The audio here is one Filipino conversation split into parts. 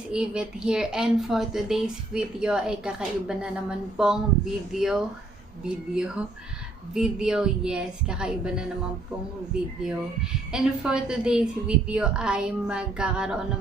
guys, Yvette here, and for today's video ay kakaiba na naman pong video, yes, kakaiba na naman pong video. And for today's video ay magkakaroon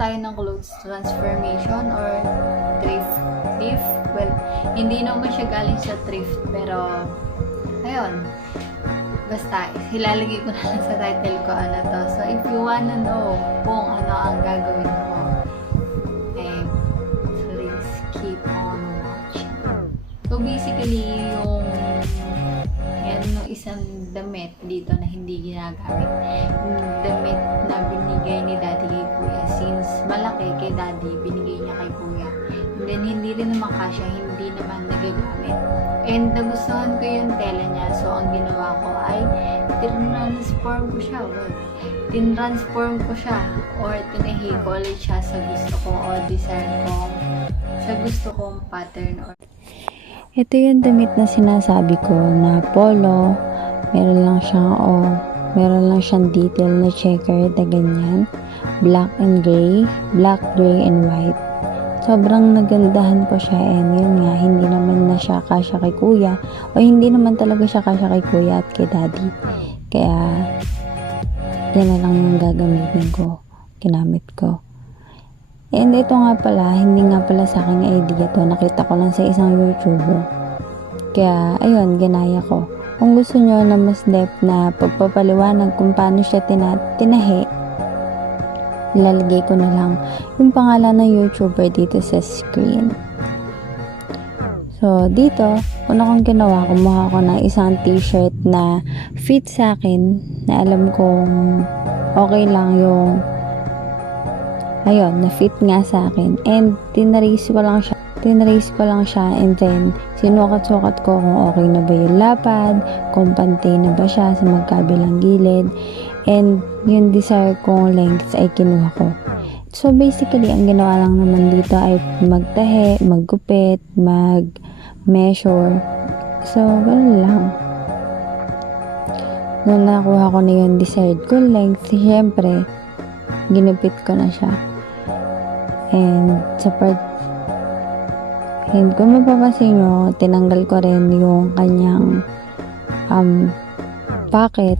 tayo ng clothes transformation or thrift. Well, hindi naman siya galing sa thrift, pero ayun, basta, ilalagay ko na lang sa title ko ano to. So, if you wanna know kung ano ang gagawin ko, eh, please keep on watching. So, basically, yung isang damit dito na hindi ginagamit. Yung damit na binigay ni Daddy kay Kuya. Since malaki kay Daddy, binigay niya kay Kuya. And then, hindi rin naman kasya, hindi naman nagagamit. And nagustuhan ko yung tela niya. So, ang ginawa ko ay tinransform ko siya or tinahi ko ulit siya sa gusto ko o design ko, sa gusto kong pattern. Ito yung damit na sinasabi ko na polo, meron lang siyang detail na checker na ganyan, black, gray, and white. Sobrang nagandahan ko siya, and yun nga, hindi naman na siya kasya kay Kuya, o hindi naman talaga siya kasya kay Kuya at kay Daddy. Kaya, yan na lang yung ginamit ko. And ito nga pala, hindi nga pala sa akin idea to, nakita ko lang sa isang YouTuber. Kaya, ayun, ginaya ko. Kung gusto nyo na mas depth na pagpapaliwanag kung paano siya tinahi, ilalagay ko na lang yung pangalan ng YouTuber dito sa screen. So, dito, una kong ginawa, kumuha ko ng isang t-shirt na fit sa akin, na alam kong okay lang yung, ayun, na fit nga sa akin. And, tinrace ko lang siya, and then, sinukat-sukat ko kung okay na ba yung lapad, kung pantay na ba siya sa magkabilang gilid, and yung desire kong length ay kinuha ko. So, basically, ang ginawa lang naman dito ay magtahi, maggupit, mag-measure. So, ganun lang. Nung nakuha ko na yung desired ko length, syempre, ginupit ko na siya. And kung mapapansin nyo, tinanggal ko rin yung kanyang pocket.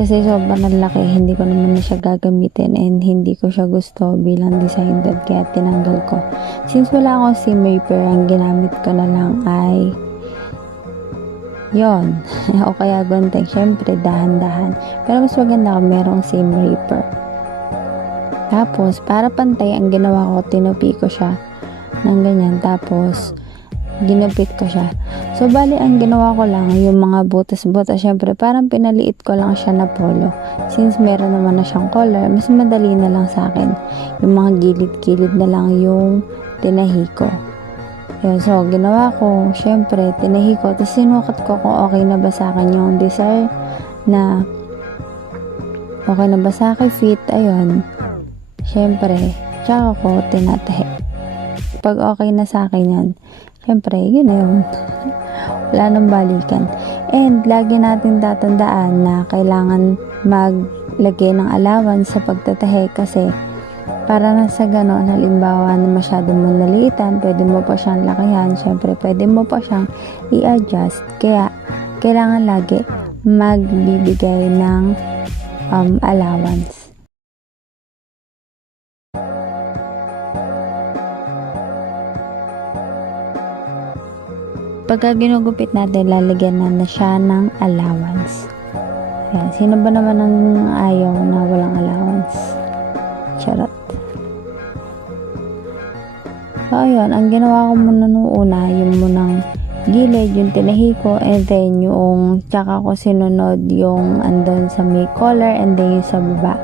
Kasi sobrang laki, hindi ko naman na siya gagamitin and hindi ko siya gusto bilang design dad, kaya tinanggal ko. Since wala akong seam ripper, ang ginamit ko na lang ay yon o kaya gunting. Syempre, dahan-dahan. Pero mas maganda kung merong seam ripper. Tapos, para pantay, ang ginawa ko, tinupi ko siya ng ganyan. Tapos, ginupit ko siya. So, bali, ang ginawa ko lang, yung mga butas-butas, syempre, parang pinaliit ko lang siya na polo. Since meron naman na siyang collar, mas madali na lang sa akin. Yung mga gilid-gilid na lang yung tinahi ko. Yun, so, ginawa ko, syempre, tinahi ko, tapos sinukat ko kung okay na ba sa akin yung desire na okay na ba sa akin fit, ayun. Syempre, tsaka ko tinatahi. Pag okay na sa akin yan, syempre, yun na yun. Wala nang balikan. And, lagi natin tatandaan na kailangan maglagay ng allowance sa pagtatahi kasi para na sa ganon, halimbawa na masyado mo naliitan, pwede mo pa siyang lakihan, syempre, pwede mo pa siyang i-adjust. Kaya, kailangan lagi magbibigay ng allowance. Pagka ginugupit natin, lalagyan na siya ng allowance. Ayan. Sino ba naman ang ayaw na walang allowance? Charot. So, ayun. Ang ginawa ko muna nung una, yung munang gilid, yung tinahi ko, and then yung tsaka ko sinunod yung andon sa may collar, and then yung sa baba.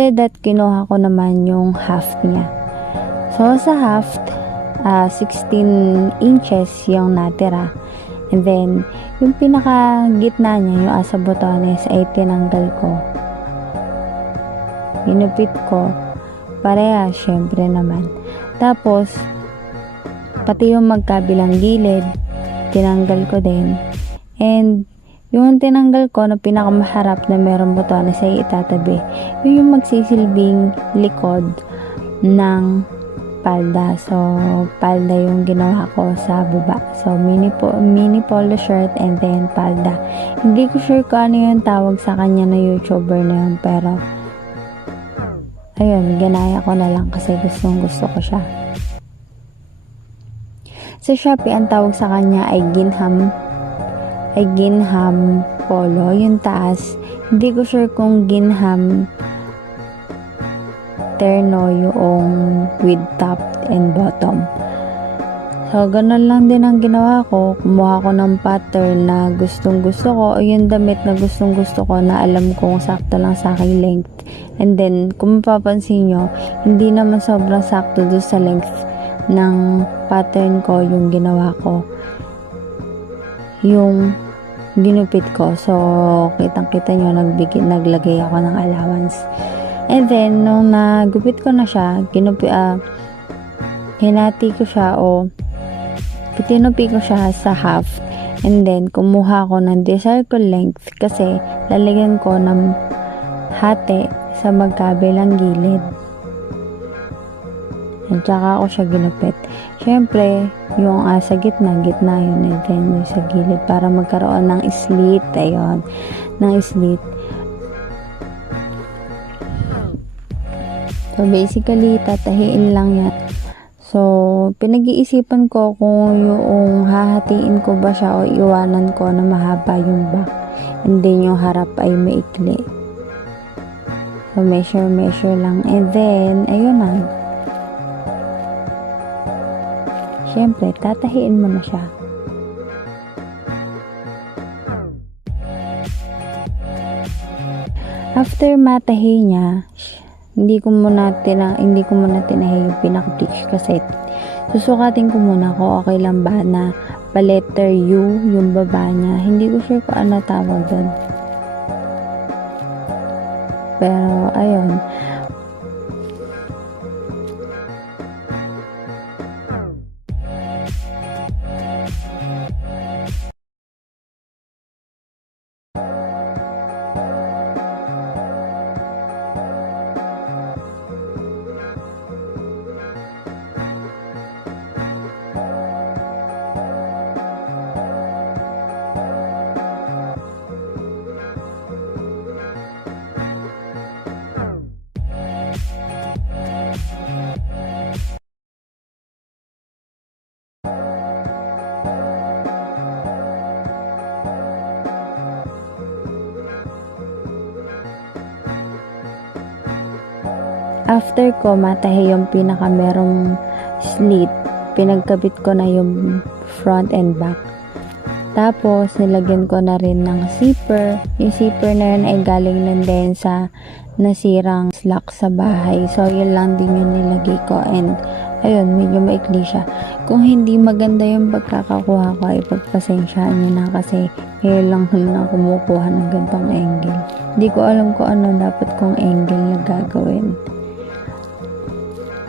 After that, kinuha ko naman yung half niya. So, sa half, 16 inches yung natira. And then, yung pinaka gitna niya, yung asa botones, ay tinanggal ko. Ginupit ko. Pareha, syempre naman. Tapos, pati yung magkabilang gilid, tinanggal ko din. And, yung tinanggal ko na pinakamaharap na merong botones ay itatabi. Yun yung magsisilbing likod ng palda. So, palda yung ginawa ko sa baba. So, mini polo shirt and then palda. Hindi ko sure kung ano yung tawag sa kanya na YouTuber na yun. Pero, ayun, ginaya ko na lang kasi gusto ko siya. Sa Shopee, ang tawag sa kanya ay ginham polo. Yung taas, hindi ko sure kung ginham terno yung with top and bottom. So, ganun lang din ang ginawa ko. Kumuha ko ng pattern na gustong gusto ko, o yung damit na gustong gusto ko na alam kong sakto lang sa aking length. And then, kung mapapansin nyo, hindi naman sobrang sakto doon sa length ng pattern ko yung ginawa ko. Yung ginupit ko. So, kitang-kita nyo, naglagay ako ng allowance. And then, nung nagupit ko na siya, hinati ko siya o tinupi ko siya sa half. And then, kumuha ko ng desired ko length kasi lalagyan ko ng hati sa magkabilang gilid. At saka ako siya ginupit. Syempre, yung sa gitna yun. And then, yung sa gilid para magkaroon ng slit. Ayun, ng slit. So, basically, tatahiin lang yan. So, pinag-iisipan ko kung yung hahatiin ko ba siya o iwanan ko na mahaba yung back. And then, yung harap ay maikli. So, measure lang. And then, ayun na. Siyempre, tatahiin mo na siya. After matahi niya, hindi ko muna tinahi yung pinaka-bleach kasi susukatin ko muna kung okay lang ba na pa-letter U yung baba niya. Hindi ko sure kung ano tawag doon. Pero, ayun. After ko matahi yung pinaka merong slit, pinagkabit ko na yung front and back. Tapos, nilagyan ko na rin ng zipper. Yung zipper na yun ay galing lang din sa nasirang slack sa bahay. So, yun lang din yung nilagay ko. And, ayun, medyo maikli siya. Kung hindi maganda yung pagkakakuha ko, ay pagpasensyaan nyo na kasi ngayon lang na kumukuha ng gantong angle. Hindi ko alam kung ano dapat kong angle na gagawin.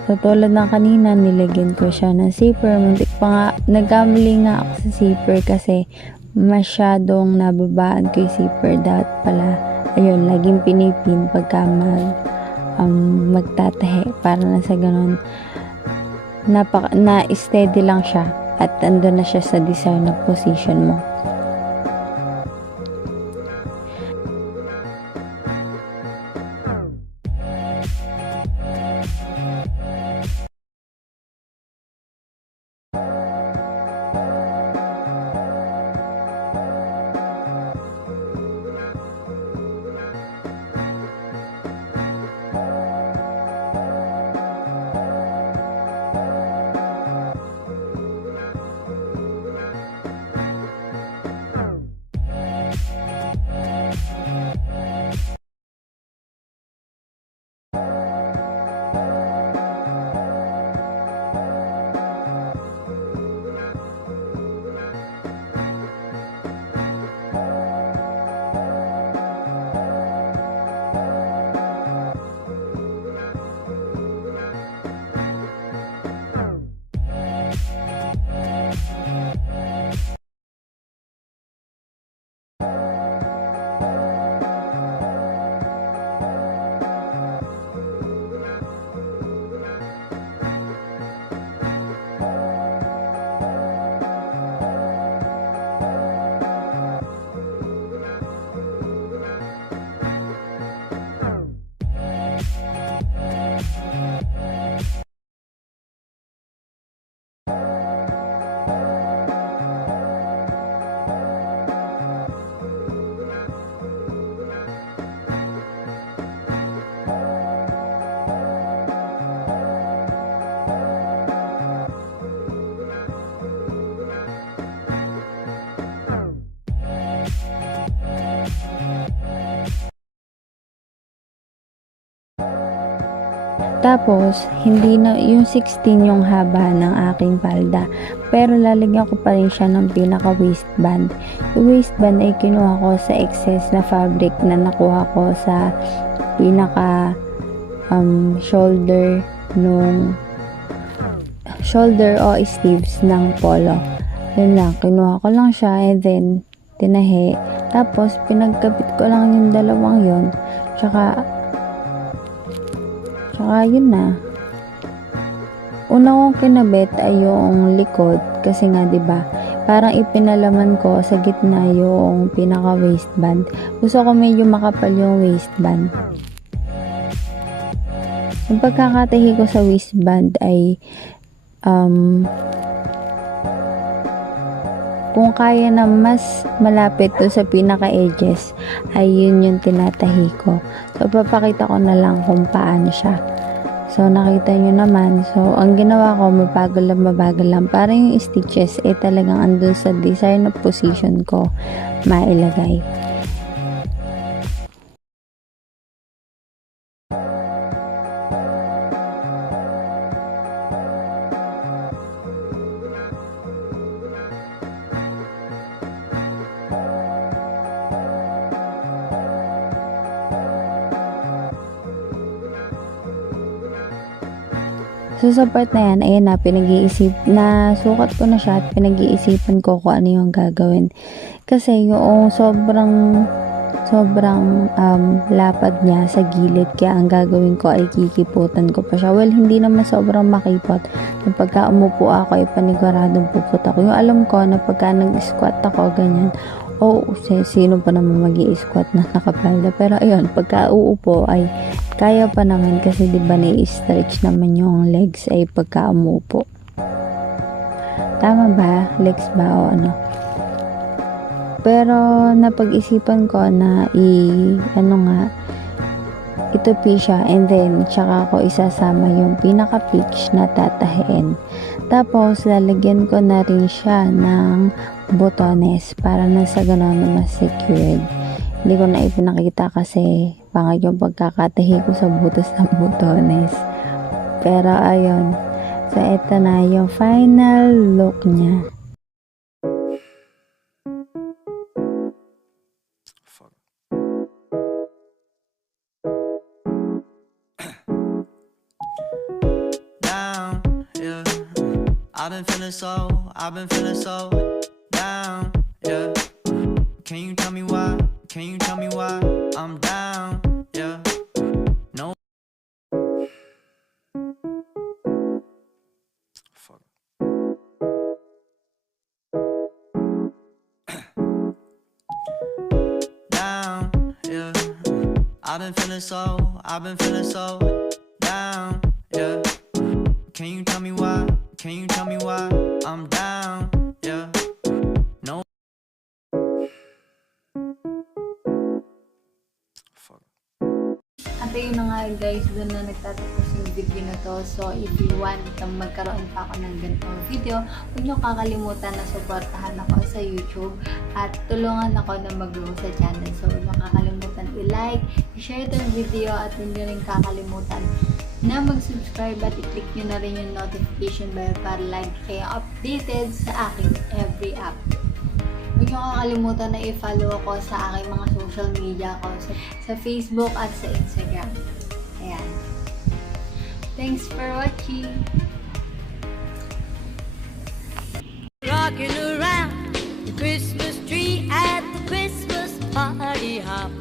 So, tulad ng kanina, nilagyan ko siya ng zipper. Muntik pa nga, nagkamali nga ako sa zipper kasi masyadong nababaan ko yung zipper. Dapat pala, ayun, laging pinipin pagka magtatahi. Para na sa ganun, na-steady lang siya at andun na siya sa desired na position mo. Tapos, hindi na, yung 16 yung haba ng aking palda. Pero lalagyan ko pa rin siya ng pinaka waistband. Yung waistband ay kinuha ko sa excess na fabric na nakuha ko sa pinaka shoulder o sleeves ng polo. Yun lang, kinuha ko lang siya and then tinahi. Tapos, pinagkabit ko lang yung dalawang yun. Tsaka yun na. Una kong kinabit ay yung likod kasi nga 'di ba? Parang ipinalaman ko sa gitna yung pinaka waistband. Gusto ko medyo makapal yung waistband. Yung pagkakatahi ko sa waistband ay kung kaya na mas malapit to sa pinaka edges ay yun yung tinatahi ko. So papakita ko na lang kung paano siya. So nakita nyo naman. So ang ginawa ko mabagal lang para yung stitches eh talagang andun sa desired na position ko mailagay. So, sa part na yan, ayan na, sukat ko na siya at pinag-iisipan ko kung ano yung gagawin. Kasi yung sobrang lapad niya sa gilid, kaya ang gagawin ko ay kikiputan ko pa siya. Well, hindi naman sobrang makipot. Yung pagka umupo ako, ay paniguradong puput ako. Yung alam ko na pagka nag-squat ako, ganyan, sino pa naman mag-i-squat na nakapalda. Pero ayun, pagka uupo ay kaya pa naman kasi diba na-stretch naman yung legs ay pagka umupo. Tama ba? Legs ba o ano? Pero napag-isipan ko na itupi siya and then tsaka ko isasama yung pinaka-pitch na tatahiin. Tapos lalagyan ko na rin siya ng botones para nasa ganon na mas secured. Hindi ko na ipinakita kasi pangit yung pagkakatahi ko sa butas ng botones. Pero ayun. So ito na yung final look niya. I've been feeling so down, yeah. Can you tell me why? I'm down, yeah. No. Fuck. Down, yeah. I've been feeling so down, yeah. Can you tell me why? I'm down, yeah. No. Fuck. At yun na nga guys, doon na nagtatapos yung video na to. So if you want na magkaroon pa ako ng ganitong video, huwag nyo kakalimutan na supportahan ako sa YouTube at tulungan ako na mag-grow sa channel. So huwag nyo kakalimutan i-like, i-share itong video at hindi rin kakalimutan na mag-subscribe at i-click nyo na rin yung notification bell para lagi kayo updated sa aking every update. Huwag nyo kakalimutan na i-follow ako sa aking mga social media ko sa Facebook at sa Instagram. Ayan. Thanks for watching! Rocking around the Christmas tree at the Christmas party hop.